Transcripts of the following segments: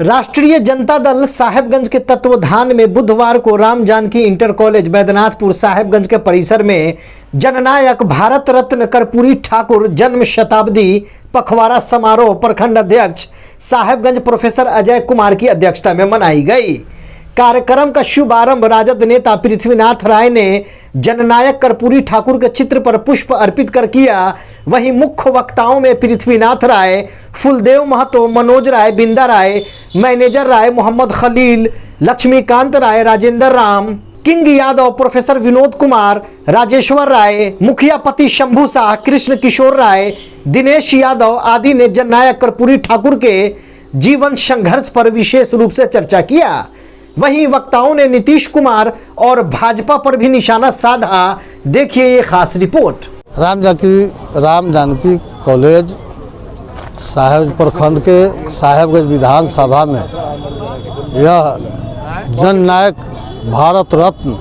राष्ट्रीय जनता दल साहेबगंज के तत्वाधान में बुधवार को राम जानकी इंटर कॉलेज बैद्यनाथपुर साहेबगंज के परिसर में जननायक भारत रत्न कर्पूरी ठाकुर जन्म शताब्दी पखवाड़ा समारोह प्रखंड अध्यक्ष साहेबगंज प्रोफेसर अजय कुमार की अध्यक्षता में मनाई गई। कार्यक्रम का शुभारंभ राजद नेता पृथ्वीनाथ राय ने जननायक कर्पूरी ठाकुर के चित्र पर पुष्प अर्पित कर किया। वहीं मुख्य वक्ताओं में पृथ्वीनाथ राय, फुलदेव महतो, मनोज राय, बिंदा राय, मैनेजर राय, मोहम्मद खलील, लक्ष्मीकांत राय, राजेंद्र राम, किंग यादव, प्रोफेसर विनोद कुमार, राजेश्वर राय, मुखिया पति शंभू शाह, कृष्ण किशोर राय, दिनेश यादव आदि ने जननायक कर्पूरी ठाकुर के जीवन संघर्ष पर विशेष रूप से चर्चा किया। वहीं वक्ताओं ने नीतीश कुमार और भाजपा पर भी निशाना साधा। देखिए ये खास रिपोर्ट। राम जानकी कॉलेज साहेब प्रखंड के साहेबगंज विधानसभा में यह जननायक भारत रत्न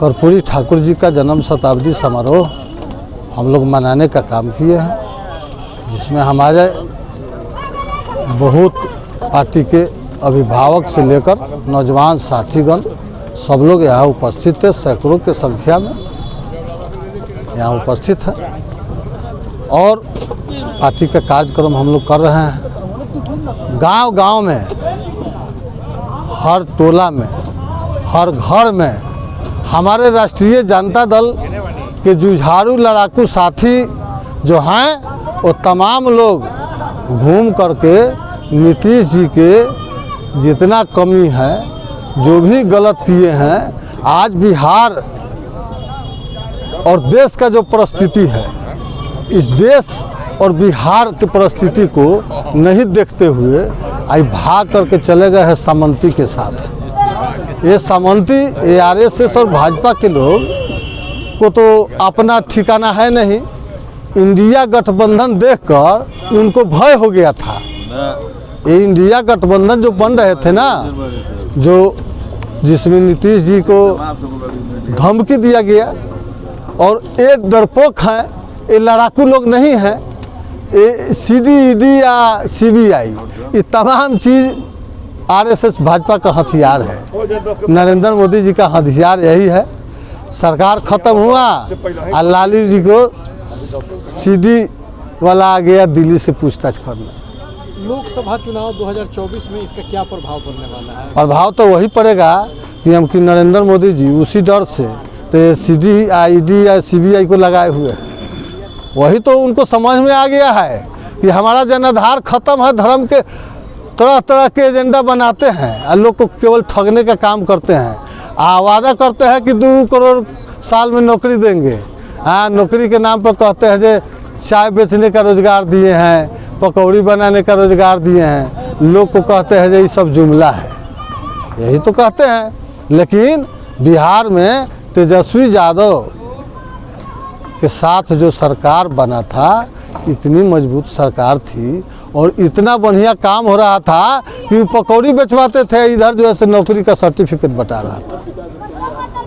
कर्पूरी ठाकुर जी का जन्म शताब्दी समारोह हम लोग मनाने का काम किए हैं, जिसमें हमारे बहुत पार्टी के अभिभावक से लेकर नौजवान साथीगण सब लोग यहाँ उपस्थित थे। सैकड़ों के संख्या में यहाँ उपस्थित है और पार्टी का कार्यक्रम हम लोग कर रहे हैं। गांव-गांव में, हर टोला में, हर घर में हमारे राष्ट्रीय जनता दल के जुझारू लड़ाकू साथी जो हैं वो तमाम लोग घूम करके नीतीश जी के जितना कमी है, जो भी गलत किए हैं, आज बिहार और देश का जो परिस्थिति है, इस देश और बिहार की परिस्थिति को नहीं देखते हुए आज भाग करके चले गए हैं सामंती के साथ। ये सामंती, ये आरएसएस और भाजपा के लोग को तो अपना ठिकाना है नहीं। इंडिया गठबंधन देखकर उनको भय हो गया था। ये इंडिया गठबंधन जो बन रहे थे ना, जो जिसमें नीतीश जी को धमकी दिया गया, और ये डरपोक हैं, ये लड़ाकू लोग नहीं हैं। ये सीडी या सीबीआई, ये तमाम चीज़ आरएसएस भाजपा का हथियार है। नरेंद्र मोदी जी का हथियार यही है। सरकार खत्म हुआ और लालू जी को सीडी वाला आ गया दिल्ली से पूछताछ करना। लोकसभा चुनाव 2024 में इसका क्या प्रभाव पड़ने वाला है? प्रभाव तो वही पड़ेगा कि हम कि नरेंद्र मोदी जी उसी डर से तो सीडी ईडी या सीबीआई को लगाए हुए हैं। वही तो उनको समझ में आ गया है कि हमारा जनाधार खत्म है। धर्म के तरह तरह के एजेंडा बनाते हैं और लोग को केवल ठगने का काम करते हैं। वादा करते हैं कि 2 करोड़ साल में नौकरी देंगे। हाँ, नौकरी के नाम पर कहते हैं जो चाय बेचने का रोजगार दिए हैं, पकौड़ी बनाने का रोजगार दिए हैं। लोग को कहते हैं ये सब जुमला है, यही तो कहते हैं। लेकिन बिहार में तेजस्वी यादव के साथ जो सरकार बना था, इतनी मजबूत सरकार थी और इतना बढ़िया काम हो रहा था कि वो पकौड़ी बेचवाते थे, इधर जो है नौकरी का सर्टिफिकेट बटा रहा था।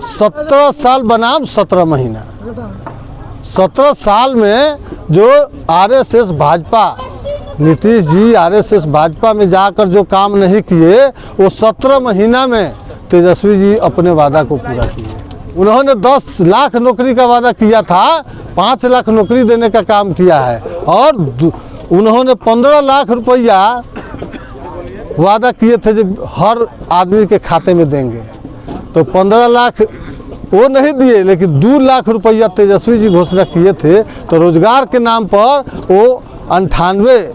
17 साल बनाम 17 महीना, 17 साल में जो आरएसएस भाजपा, नीतीश जी आरएसएस भाजपा में जाकर जो काम नहीं किए, वो 17 महीना में तेजस्वी जी अपने वादा को पूरा किए। उन्होंने 10 लाख नौकरी का वादा किया था, 5 लाख नौकरी देने का काम किया है और उन्होंने 15 लाख रुपया वादा किए थे जो हर आदमी के खाते में देंगे। तो 15 लाख वो नहीं दिए, लेकिन 2 लाख रुपया तेजस्वी जी घोषणा किए थे। तो रोजगार के नाम पर वो 98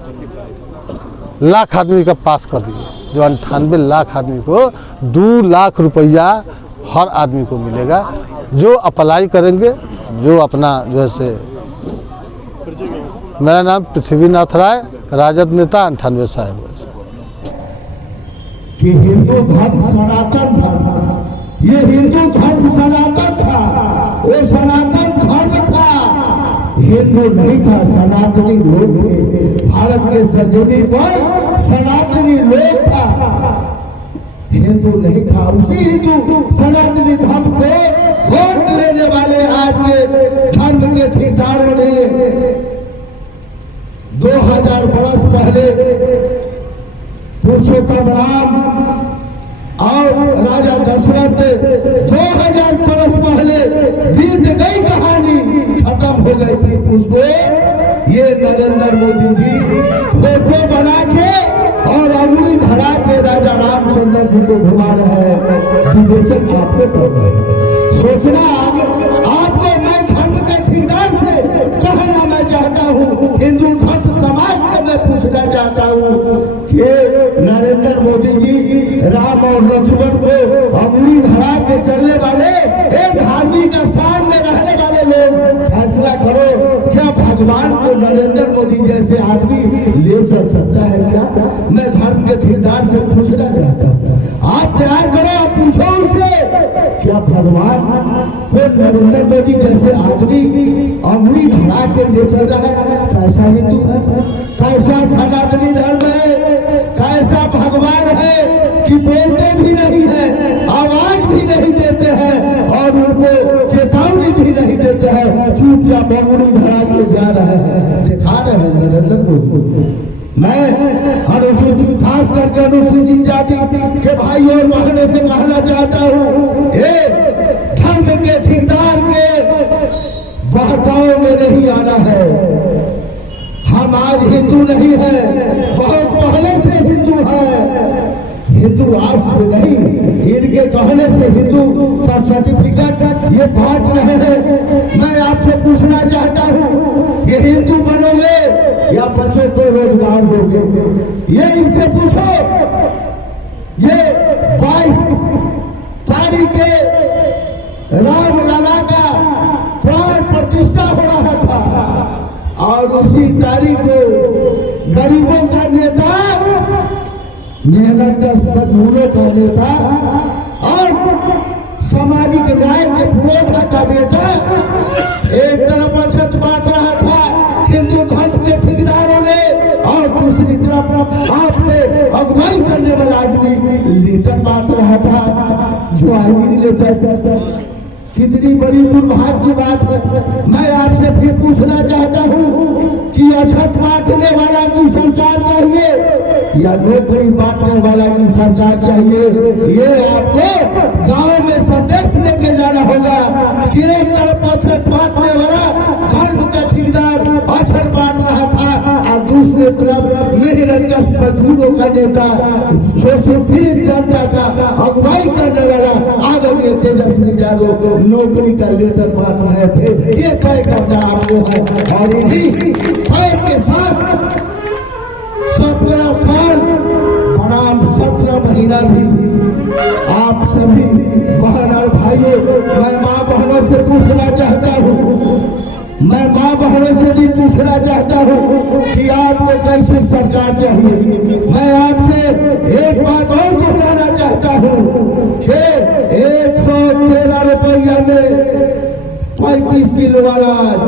लाख आदमी का पास कर दिए, जो 98 लाख आदमी को 2 लाख रुपया हर आदमी को मिलेगा, जो अप्लाई करेंगे, जो अपना जैसे। मेरा नाम पृथ्वीनाथ राय, राजद नेता 98 साहेब। कि हिंदू धर्म सनातन धर्म, ये हिंदू धर्म सनातन था, वो सनातन धर्म था। हिंदू नहीं था, सनातनी लोग थे। भारत के सरजमी पर सनातनी लोग था, हिंदू नहीं था। उसी हिंदू सनातनी धर्म को वोट लेने वाले आज के धर्म के ठेकेदारों ने 2000 बरस पहले पुरुषों पुरुषोत्तम राम और राजा दशरथ 2000 बरस पहले बीत गई कहानी, खत्म हो गई थी। उसको ये नरेंद्र मोदी जी फोटो बना के और अंगुली धरा के राजा रामचंद्र जी को घुमा रहे हैं। विवेचन आपको करना है, सोचना आगे आपको। मैं धर्म के ठेकेदार से कहना मैं चाहता हूँ, हिंदू धर्म समाज से मैं पूछना चाहता हूँ कि नरेंद्र मोदी जी राम और लक्ष्मण को अंगुली धरा के चलने वाले एक धार्मिक स्थान में रहने वाले लोग, फैसला करो क्या भगवान को नरेंद्र मोदी जैसे आदमी ले चल सकता है क्या? मैं धर्म के ठेकेदार से पूछना चाहता हूँ, आप तैयार करो, आप पूछो उनसे क्या भगवान को नरेंद्र मोदी जैसे आदमी अंगुली धरा के ले चल रहा है? कैसा हिंदू है, कैसा सनातनी धर्म है, कैसा भगवान है कि बोलते भी नहीं है, आवाज भी नहीं देते हैं और उनको चेतावनी भी नहीं देते हैं, चुपचाप अंगुली धरा के जा रहे हैं, दिखा रहे हैं नरेंद्र मोदी। मैं अनुसूचित खास करके अनुसूचित जाति के भाई और बहनों से कहना चाहता हूँ, ये धर्म के ठेकेदार के बहकाव में नहीं आना है। हम आज हिंदू नहीं है, बहुत पहले से हिंदू है। हिंदू आज से नहीं, इनके कहने से हिंदू का सर्टिफिकेट ये बांट रहे हैं। मैं आपसे पूछना चाहता हूँ, ये हिंदू बनोगे या बच्चों को रोजगार दोगे? ये इनसे पूछो। ये 22 तारीख के रामलला का प्राण प्रतिष्ठा हो रहा था और उसी तारीख को गरीबों का नेता, मेहनत मजदूरों का नेता और सामाजिक न्याय के पुरोधा का बेटा एक तरफ अछत बांट रहा था हिंदू धर्म के ठेकेदारों ने और दूसरी तरफ आपने अगुवाई करने वाला आदमी लीटर बांट रहा था जो आईनी लेता था। कितनी बड़ी दुर्भाग्य की बात है। मैं आपसे फिर पूछना चाहता हूँ कि अछत बांटने वाला की सरकार चाहिए या नौकरी बांटने वाला की सरकार चाहिए? ये आपको गांव में संदेश लेके जाना होगा कि एक तरफ अछत बांटने वाला धर्म का ठेकेदार अछत बांट रहा था और दूसरी तरफ मेहनत मजदूरों का नेता शोषित जनता का अगुवाई करने वाला आदरणीय तेजस्वी यादव नौकरी का लेटर बांट रहे थे। ये तय करना आपको है और इन्हीं तय के साथ 17 साल बनाम 17 महीना भी आप सभी बहन और भाइयों, मैं माँ बहनों से पूछना चाहता हूँ, मैं माँ बहनों से भी पूछना चाहता हूँ कि आपको कैसी सरकार चाहिए? मैं आपसे एक बात और दोहराना चाहता हूँ कि 113 रुपया में 35 किलो अनाज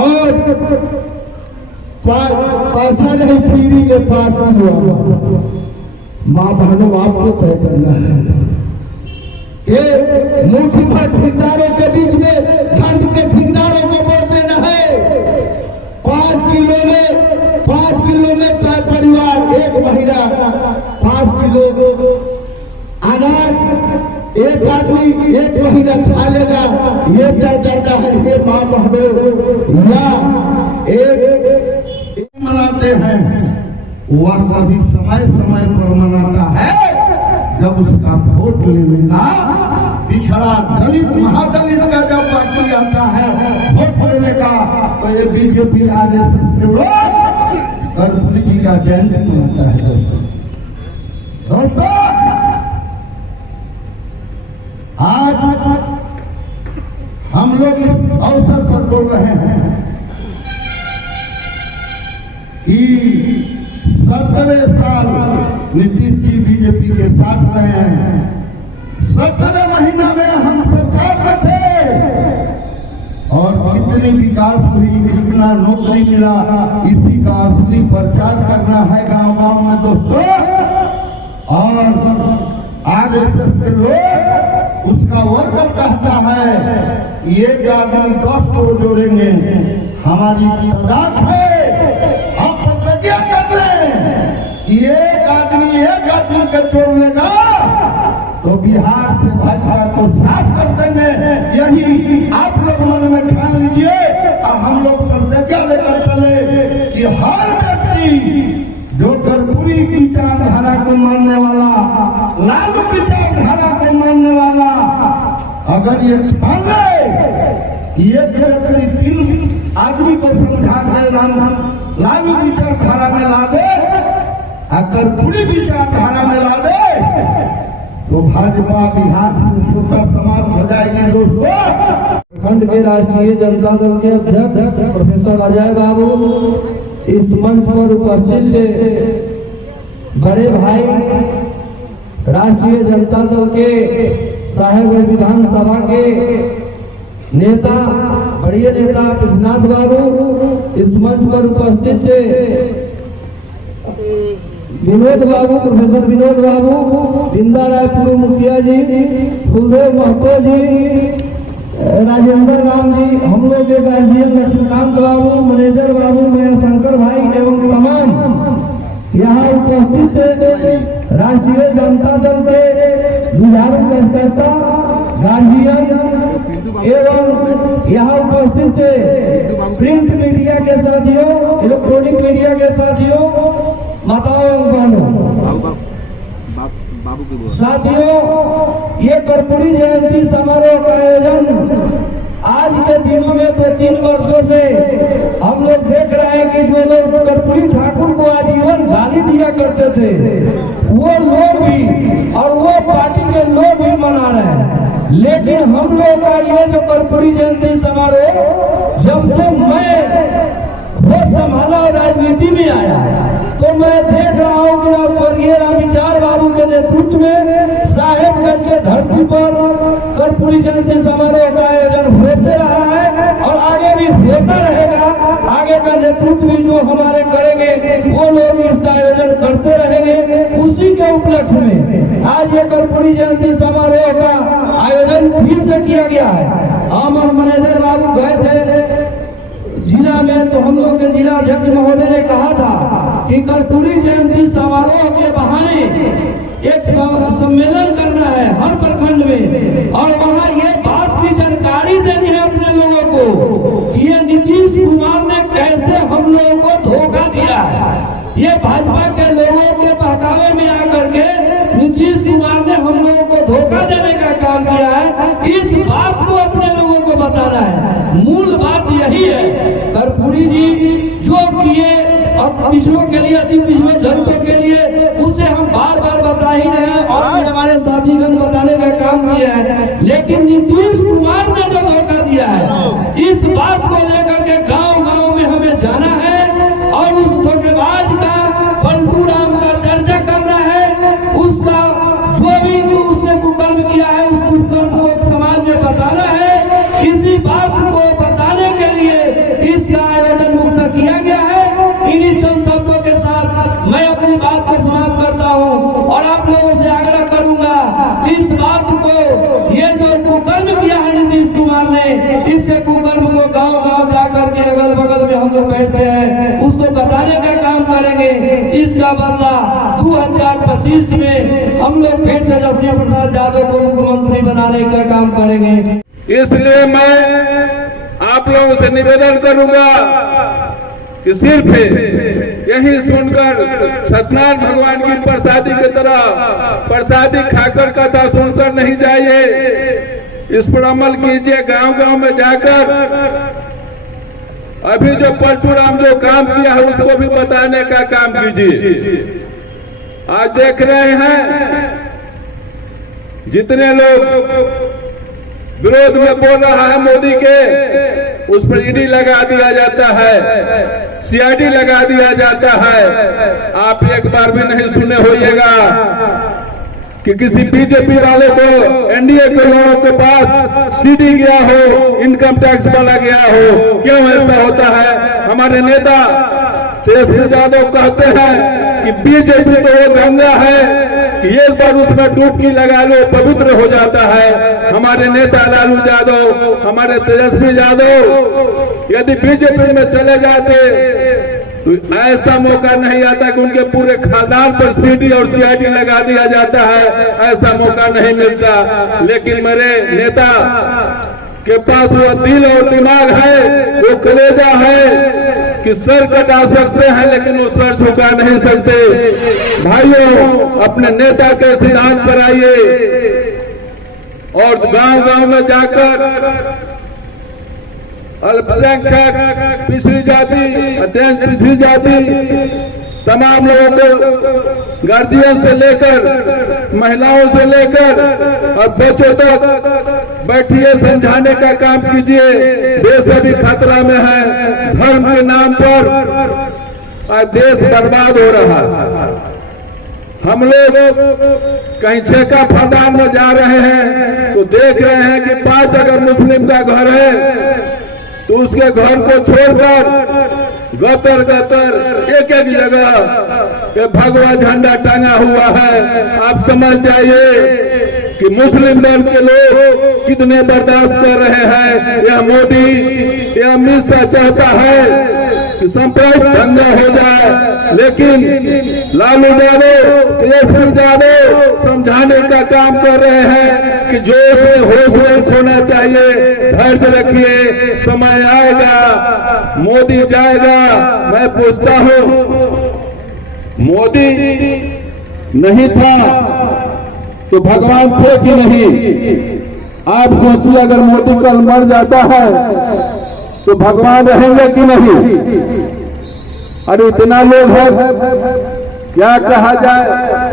और पैसा नहीं फ्री में 5 किलो अनाज। माँ बहनों आपको तय करना है। ये मुट्ठी भर ठेकेदारों के बीच में धर्म के ठेकेदारों को वोट देना है। 5 किलो में परिवार एक महीना 5 किलो अनाज एक आदमी एक महीना खा लेगा, ये तय करना है। ये माँ बहनों या एक मनाते हैं वह कभी समय समय पर मनाता है जब उसका वोट लेने का पिछड़ा दलित महादलित का जब पार्टी आता है वोट लेने का, तो ये बीजेपी आरएसएस के लोग कर्पूरी जी का जयंती मनाता है। दोस्तों आज हम लोग इस अवसर पर बोल रहे हैं कि 17 साल नीतीश जी बीजेपी के साथ रहे हैं। 17 महीना में हम सरकार में थे और कितनी विकास हुई, कितना नौकरी मिला, इसी का असली प्रचार करना है गांव गांव में दोस्तों। और आरएसएस के लोग उसका वर्ग कहता है ये आदमी 10 को जोड़ेंगे, हमारी तादाद है, हम प्रतिज्ञा कर लें एक आदमी विचारधारा को मानने वाला, लालू विचारधारा को मानने वाला अगर ये ठान ले, ये व्यक्ति 3 आदमी को समझा के लालू विचारधारा में ला दे, अगर पूरी विचारधारा में ला दे तो भाजपा बिहार से स्वतः समाप्त हो जाएगी। दोस्तों, खंड के राष्ट्रीय जनता दल के अध्यक्ष प्रोफेसर अजय बाबू, इस मंच पर उपस्थित बड़े भाई राष्ट्रीय जनता दल के साहेबगंज विधानसभा के नेता, बड़े नेता पृथ्वीनाथ बाबू, इस मंच पर उपस्थित विनोद बाबू, प्रोफेसर विनोद बाबू, बिंदा रायपुर मुखिया जी, फुलदेव महतो जी, राजेंद्र राम जी, हम लोग के गार्जियन लक्ष्मीकांत बाबू, मैनेजर बाबू, मेरा शंकर भाई एवं तमाम यहाँ उपस्थित राष्ट्रीय जनता दल के जुझारू कार्यकर्ता, गार्जियन एवं यहाँ उपस्थित प्रिंट मीडिया के साथियों, इलेक्ट्रॉनिक मीडिया के साथियों, माताओं एवं बहनों, साथियों, ये कर्पूरी जयंती समारोह का आयोजन आज के दिनों में तो 3 वर्षों से हम लोग देख रहे हैं कि जो लोग कर्पूरी ठाकुर को आजीवन गाली दिया करते थे, वो लोग भी और वो पार्टी के लोग भी मना रहे हैं। लेकिन हम लोग का ये जो कर्पूरी जयंती समारोह, जब से मैं वो संभाला और राजनीति में आया, तो मैं देख रहा हूँ कि स्वर्गीय रामविचार बाबू के नेतृत्व में साहेबगंज के धरती पर कर्पूरी जयंती समारोह का आयोजन होते रहा है और आगे भी होता रहेगा। आगे का नेतृत्व भी जो हमारे करेंगे, वो लोग इसका आयोजन करते रहेंगे। उसी के उपलक्ष्य में आज ये कर्पूरी जयंती समारोह का आयोजन फिर से किया गया है। हम और मैनेजर बाबू गए थे जिला में, तो हम लोग के जिला अध्यक्ष महोदय ने कहा था कि कर्पूरी जयंती समारोह के बहाने एक सम्मेलन करना है हर प्रखंड में, और वहाँ ये बात की जानकारी देनी है अपने लोगों को कि ये नीतीश कुमार ने कैसे हम लोगों को धोखा दिया है। ये भाजपा के लोगों के बहकावे में आकर के नीतीश कुमार ने हम लोगों को धोखा देने का काम किया है। इस बात को अपने लोगों को बताना है। मूल बात यही है, कर्पूरी जी जो किए और पिछड़ों के लिए, अति पिछड़े दलितों के लिए, उसे हम बार बार बता ही रहे हैं और हमारे साथीगण बताने का काम किया है। लेकिन नीतीश कुमार ने जो धोखा दिया है, इस बात को लेकर के गांव गांव में हमें जाना है और उस धोखेबाज का, पलटू राम का चर्चा करना है। उसका जो भी उसने कुकर्म किया है, उस कुकर्म को समाज में बताना है। इसी बात को बताने के लिए इसका आयोजन मुक्त किया गया है। इन्हीं चंद शब्दों के साथ मैं अपनी बात को समाप्त करता हूं और आप लोगों से आग्रह करूंगा, इस बात को, ये जो कुकर्म किया है नीतीश कुमार ने, इसके कुकर्म को गांव गांव जाकर के अगल बगल में हम लोग बैठे हैं, उसको बताने का काम करेंगे। इसका बदला 2025 में हम लोग फिर तेजस्वी प्रसाद यादव को मुख्यमंत्री बनाने का काम करेंगे। इसलिए मैं आप लोगों से निवेदन करूंगा कि सिर्फ यही सुनकर सत्यनारायण भगवान की प्रसादी की तरह प्रसादी खाकर कथा सुनकर नहीं जाइए। इस पर अमल कीजिए। गांव गांव में जाकर अभी जो पलटू राम जो काम किया है उसको भी बताने का काम कीजिए। आज देख रहे हैं जितने लोग विरोध में बोल रहा है मोदी के, उस पर ईडी लगा दिया जाता है, सीआईडी लगा दिया जाता है। आप एक बार भी नहीं सुने होइएगा कि किसी बीजेपी वाले को, एनडीए के लोगों के पास सीडी गया हो, इनकम टैक्स वाला गया हो। क्यों ऐसा होता है? हमारे नेता तेजस्वी यादव कहते हैं कि बीजेपी तो वो गंगा है कि एक बार उसमें डुबकी लगा लो पवित्र हो जाता है। हमारे नेता लालू यादव, हमारे तेजस्वी यादव यदि बीजेपी में चले जाते तो ऐसा मौका नहीं आता कि उनके पूरे खानदान पर सीडी और सीआईडी लगा दिया जाता है। ऐसा मौका नहीं मिलता। लेकिन मेरे नेता के पास वो दिल और दिमाग है, वो कलेजा है कि सर कटा सकते हैं लेकिन वो सर झुका नहीं सकते। भाइयों, अपने नेता के सिद्धांत पर आइए और गांव-गांव में जाकर अल्पसंख्यक, पिछड़ी जाति, अत्यंत पिछड़ी जाति तमाम लोगों को, गार्जियन से लेकर महिलाओं से लेकर और बच्चों तक बैठिए, समझाने का काम कीजिए। देश अभी खतरा में है, धर्म के नाम पर आज देश बर्बाद हो रहा है। हम लोग कहीं छेका फरदान में जा रहे हैं तो देख रहे हैं कि 5 अगर मुस्लिम का घर है तो उसके घर को छोड़कर गतर गतर एक जगह पे भगवा झंडा टंगा हुआ है। आप समझ जाइए कि मुस्लिम धर्म के लोग कितने बर्दाश्त कर रहे हैं। यह मोदी, यह अमित शाह चाहता है कि सांप्रदायिक दंगा हो जाए, लेकिन लालू यादव, तेजस्वी यादव समझाने का काम कर रहे हैं कि जोश में होश नहीं खोना चाहिए, धैर्य रखिए, समय आएगा, मोदी जाएगा। मैं पूछता हूं, मोदी नहीं था तो भगवान थे कि नहीं? आप सोचिए, अगर मोदी कल मर जाता है तो भगवान रहेंगे कि नहीं? अरे इतना लोग हैं, क्या कहा जाए,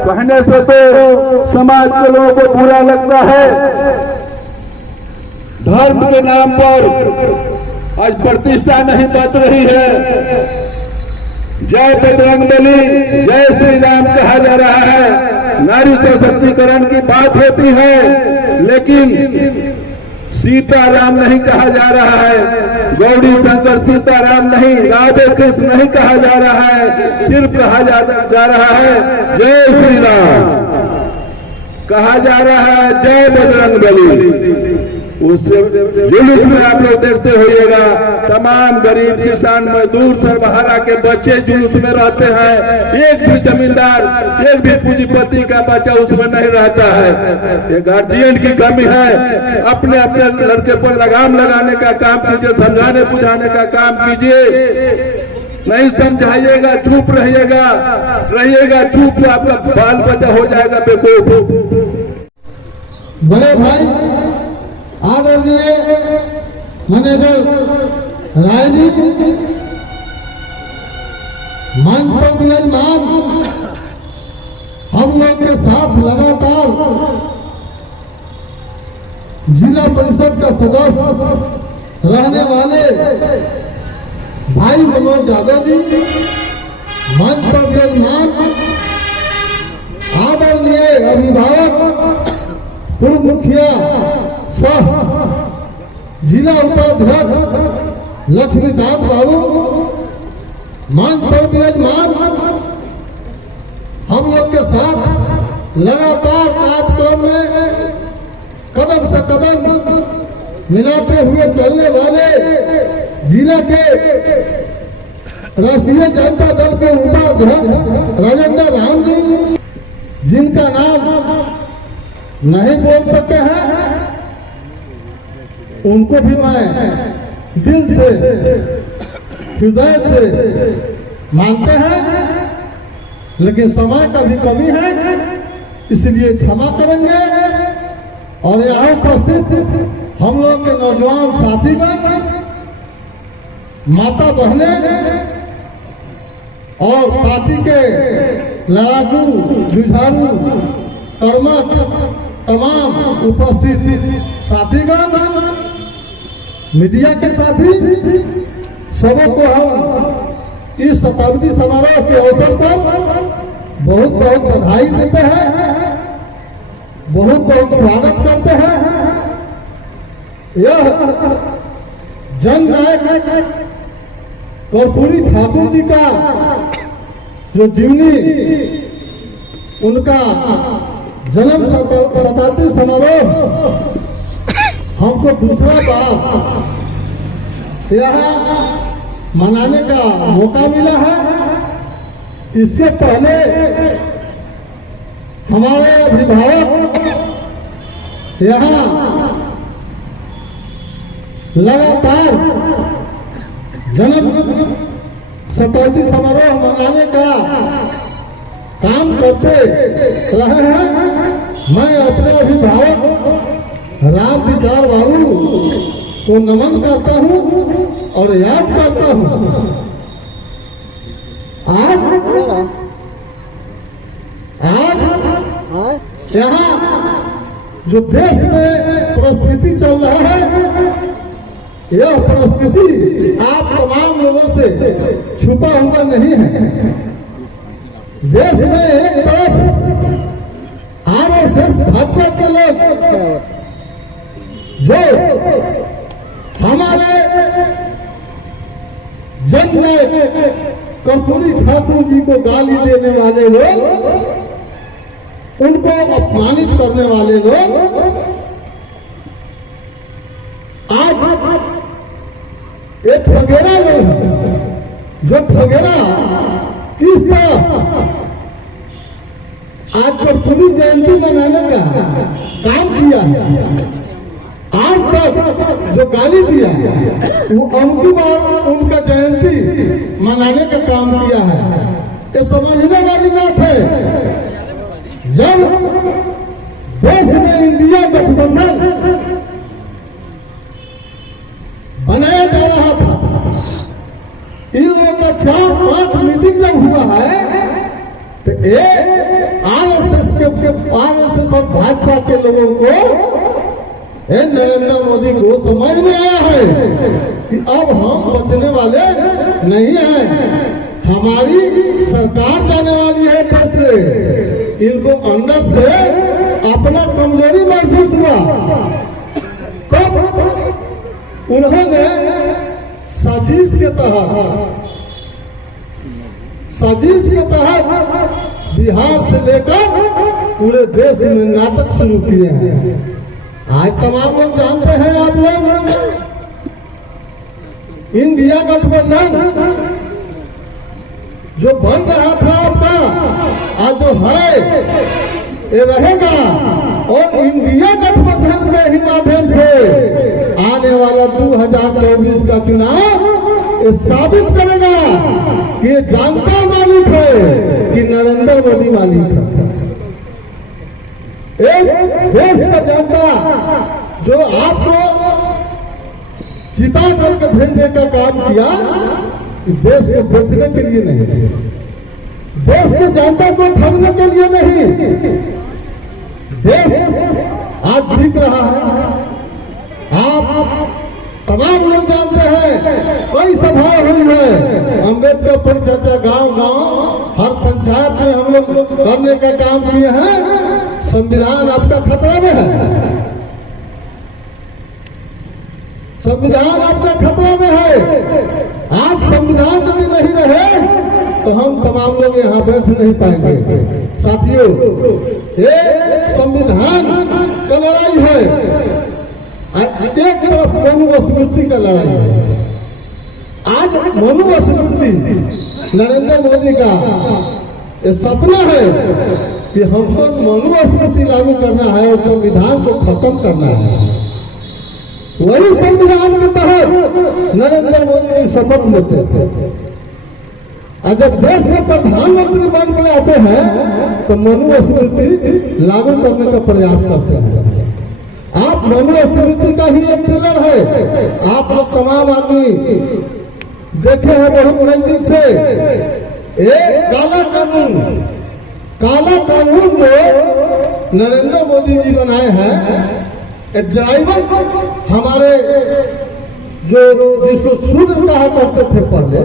कहने से तो समाज के लोगों को बुरा लगता है। धर्म के नाम पर आज प्रतिष्ठा नहीं बच रही है। जय बजरंगबली, जय श्री राम कहा जा रहा है, नारी सशक्तिकरण की बात होती है, लेकिन सीताराम नहीं कहा जा रहा है, गौरी शंकर सीताराम नहीं, राधे कृष्ण नहीं कहा जा रहा है, सिर्फ कहा जा रहा है जय श्री राम, कहा जा रहा है जय बजरंगबली। उस जुलूस में आप लोग देखते होइएगा, तमाम गरीब किसान मजदूर सर्वहारा के बच्चे जुलूस में रहते हैं। एक भी जमींदार, एक भी पूंजीपति का बच्चा उसमें नहीं रहता है। ये गार्जियन की कमी है। अपने अपने लड़के पर लगाम लगाने का काम कीजिए, समझाने बुझाने का काम कीजिए। नहीं समझाइएगा, चुप रहिएगा चुप, तो आपका बाल बच्चा हो जाएगा बेवकूफ। बड़े भाई आदरणीय मैनेजर राय जी, मंच पर विराजमान हम लोग के साथ लगातार जिला परिषद का सदस्य रहने वाले भाई मनोज यादव जी, मंच पर विराजमान आदरणीय अभिभावक पूर्व मुखिया सह जिला उपाध्यक्ष लक्ष्मीकांत बाबू, मंच पर विराजमान हम लोग के साथ लगातार कार्यक्रम में कदम से कदम मिलाते हुए चलने वाले जिला के राष्ट्रीय जनता दल के उपाध्यक्ष राजेंद्र राम जी, जिनका नाम नहीं बोल सकते हैं, उनको भी मैं दिल से, हृदय से मानते हैं, लेकिन समय का भी कमी है, इसलिए क्षमा करेंगे। और यहाँ उपस्थित हम लोग के नौजवान साथीगण, माता बहनें और पार्टी के लड़ाकू, जुझारू, कर्मठ तमाम उपस्थित साथीगण, मीडिया के साथी, सबों को हम इस शताब्दी समारोह के अवसर पर बहुत बहुत बधाई देते हैं, बहुत बहुत स्वागत करते हैं। यह जननायक कर्पूरी ठाकुर जी का जो जीवनी, उनका जन्म शताब्दी समारोह हमको दूसरा बार यहाँ मनाने का मौका मिला है। इसके पहले हमारे अभिभावक यहाँ लगातार जन्म शताब्दी समारोह मनाने का काम करते रहे हैं। मैं अपने अभिभावक राम विचार बाबू को नमन करता हूँ और याद करता हूँ। आज यहाँ जो देश में परिस्थिति चल रहा है, यह परिस्थिति आप तमाम लोगों से छुपा हुआ नहीं है। देश में एक तरफ आरएसएस भाजपा के लोग जो हमारे जननायक कर्पूरी ठाकुर जी को गाली देने वाले लोग, उनको अपमानित करने वाले लोग आज एक ठगेरा लोग जो ठगेरा किस तरह आज कर्पूरी जयंती मनाने का काम किया है, आज तक जो गाली दिया वो अमकी बार उनका जयंती मनाने का काम किया है। ये समझने वाली बात है। जब देश में इंडिया गठबंधन बनाया जा रहा था, इन लोगों का 4-5 मीटिंग जब हुआ है, तो आरएसएस और भाजपा के लोगों को नरेंद्र मोदी को समझ में आया है कि अब हम बचने वाले नहीं हैं, हमारी सरकार जाने वाली है देश से। इनको अंदर से अपना कमजोरी महसूस हुआ। तब उन्होंने साजिश के तहत बिहार से लेकर पूरे देश में नाटक शुरू किए हैं। आज तमाम लोग जानते हैं, आप लोग इंडिया गठबंधन जो बन रहा था आपका, आज जो है ये रहेगा। और इंडिया गठबंधन के ही माध्यम से आने वाला 2024 का चुनाव ये साबित करेगा कि ये जनता मालिक है कि नरेंद्र मोदी मालिक है। एक देश का जनता जो आपको जिता करके भेजने का काम किया, देश को बेचने के लिए नहीं, देश की जनता को ठगने के लिए नहीं। देश आज बिक रहा है। आप तमाम लोग जानते हैं, कई सभा हुई है, अम्बेडकर परिचर्चा गांव हर पंचायत में हम लोग करने का काम किए हैं। संविधान आपका खतरा में है, संविधान आपका खतरा में है। आज संविधान यदि नहीं रहे तो हम तमाम लोग यहाँ बैठ नहीं पाएंगे। साथियों, ये संविधान का लड़ाई है, एक तरफ मनुस्मृति का लड़ाई है। आज मनुस्मृति नरेंद्र मोदी का ये सपना है कि हमको मनुस्मृति लागू करना है और संविधान को खत्म करना है। वही संविधान के तहत नरेंद्र मोदी जी शपथ लेते हैं। और जब देश में प्रधानमंत्री बन के आते हैं तो मनुस्मृति लागू करने का प्रयास करते हैं। आप मनुस्मृति का ही एक ट्रेलर है। आप लोग तमाम आदमी देखे हैं बहुत नजदीक से। एक काला कानून जो नरेंद्र मोदी जी बनाए हैं, ड्राइवर हमारे जो जिसको शूद्र कहा करते थे पहले,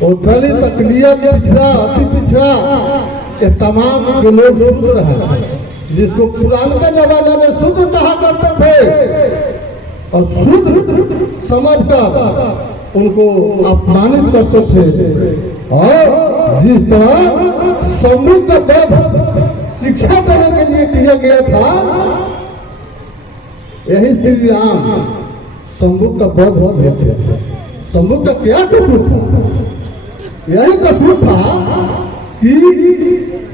वो दलित अकलियत पिछड़ा अति पिछड़ा ये तमाम के लोग शूद्र हैं, जिसको पुराने जमाने में शूद्र कहा करते थे और शूद्र समझकर उनको अपमानित करते थे। और जिस तरह समृद्ध शिक्षा देने के लिए किया गया था, यही श्री राम शंभु का वध हुए थे। शंभु का क्या कसूर था? यही कसूर था कि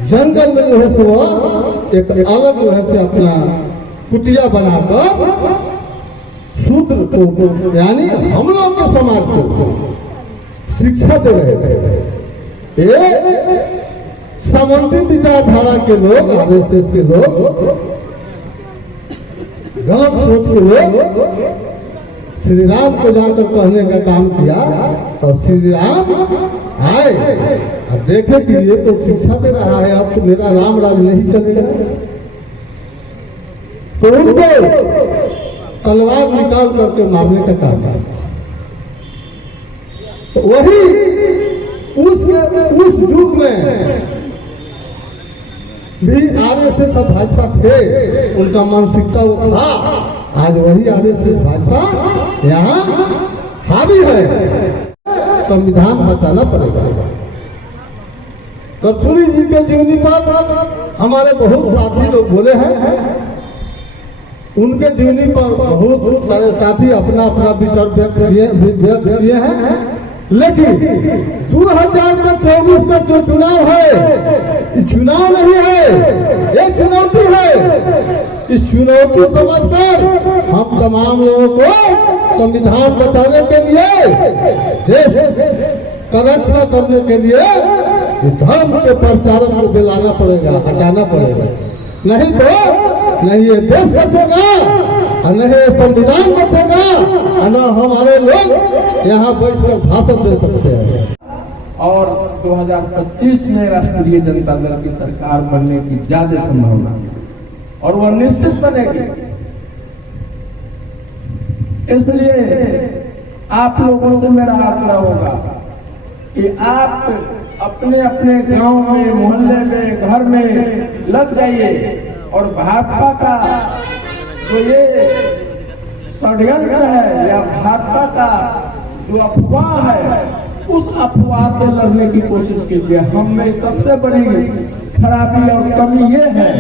जंगल में जो है सो एक अलग जो है से अपना कुटिया बनाकर शूद्र को यानी हम लोग के समाज को शिक्षा दे रहे थे। ये सामंती विचारधारा के लोग, आरएसएस के लोग, गलत सोच के लोग श्री राम को जाकर कहने का काम किया और श्री राम आए और देखे कि ये तो शिक्षा दे रहा है, अब तो मेरा राम राज नहीं चलेगा, तो उनको तलवार निकाल करके मारने का काम किया। तो वही उस युग में भी आरएसएस और भाजपा थे, उनका मानसिकता वो था। आज वही आरएसएस भाजपा यहाँ हावी है। संविधान बचाना पड़ेगा। कर्पूरी जी के जीवनी पर हमारे बहुत साथी लोग बोले हैं, उनके जीवनी पर बहुत सारे साथी अपना अपना विचार व्यक्त किए हैं, लेकिन 2024 का जो चुनाव है, ये चुनाव नहीं है, ये चुनौती है। इस चुनौती समझकर हम तमाम लोगों को संविधान बचाने के लिए, देश का रक्षा करने के लिए धर्म के प्रचारक को दिलाना पड़ेगा, हटाना पड़ेगा। नहीं तो नहीं ये देश बचेगा और नहीं ये संविधान बचेगा और न हमारे लोग यहाँ बैठकर भाषण दे सकते हैं। और 2025 में राष्ट्रीय जनता दल की सरकार बनने की ज्यादा संभावना है और वह निश्चित बनेगी। इसलिए आप लोगों से मेरा आग्रह होगा कि आप अपने अपने गांव में, मोहल्ले में, घर में लग जाइए और भाजपा का जो ये षड्यंत्र है या भाजपा का जो अफवाह है, उस अफवाह से लड़ने की कोशिश कीजिए। हम में सबसे बड़ी खराबी और कमी ये है